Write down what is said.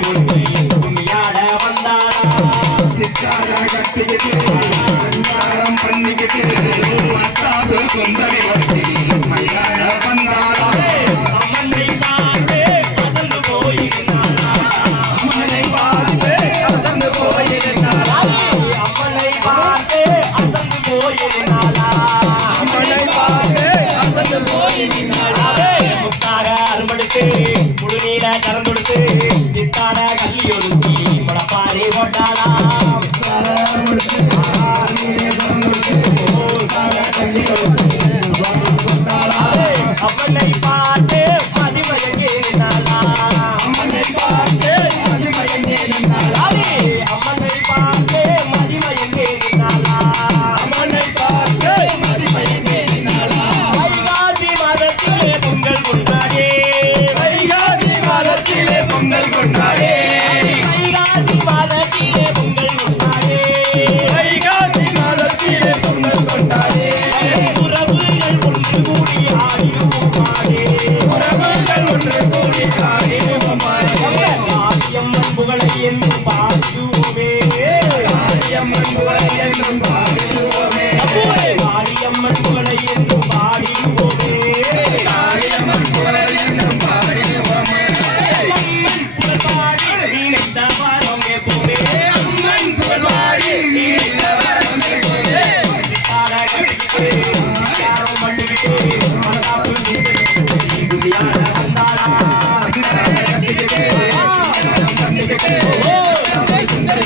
ஒன்று கும்மியாட வந்தாளா சித்தார கட்டிக்கிட்டு சஞ்சாரம் பண்ணிக்கிட்டு மத்தாது சுந்தரி ஒருத்தி மயிலாட வந்தாளா அம்மனை பார்த்து அசந்து போயிருந்தாளா அம்மனை பார்த்து அசந்து போயிருந்தாளா அம்மனை பார்த்து அசந்து போயிருந்தாளா அம்மனை பார்த்து அசந்து போயிருந்தாளா முத்தாக அரும்படுத்து முழுநீர கறந்தொடுத்து சித்தாட கல்லி ஒருத்தி முடப்பாரி போட்டாளா அம்மனை பார்த்து மதிமயங்கே நின்னாளா அம்மனை பார்த்து மதிமயங்கே நின்னாளா அம்மனை பார்த்து மதிமயங்கே நின்னாளா அம்மனை பார்த்து மதிமயங்கே நின்னாளா வைகாசி மாதத்திலே பொங்கல் கொண்டாடே வைகாசி மாதத்திலே பொங்கல் கொண்டாடே வைகாசி மாதத்திலே பொங்கல் கொண்டாடே வைகாசி மாதத்திலே பொங்கல் கொண்டாடே உறவுகள் ஒன்று கூடி ஆடிடுவோமாடே உறவுகள் ஒன்று கூடி ஆடிடுவோமாடே காளியம்மன் புகழை என்றும் பாடுவோமே காளியம்மன் புகழை என்றும் பாடுவோமே காளியம்மன் புகழை என்றும் பாடிடுவோமே காளியம்மன் புகழை என்றும் பாடிடுவோமே அம்மன் புகழ் பாடி நீண்ட வாரம் கேட்போமே அம்மன் புகழ் பாடி நீண்ட வாரம் கேட்போமே சித்தாட கட்டிக்கிட்டு யாரும் பண்ணிக்கிட்டு மனதாப்பு கும்மியாட வந்தாளா சித்தாட கட்டிக்கிட்டு பண்ணிக்கிட்டு சுந்தரி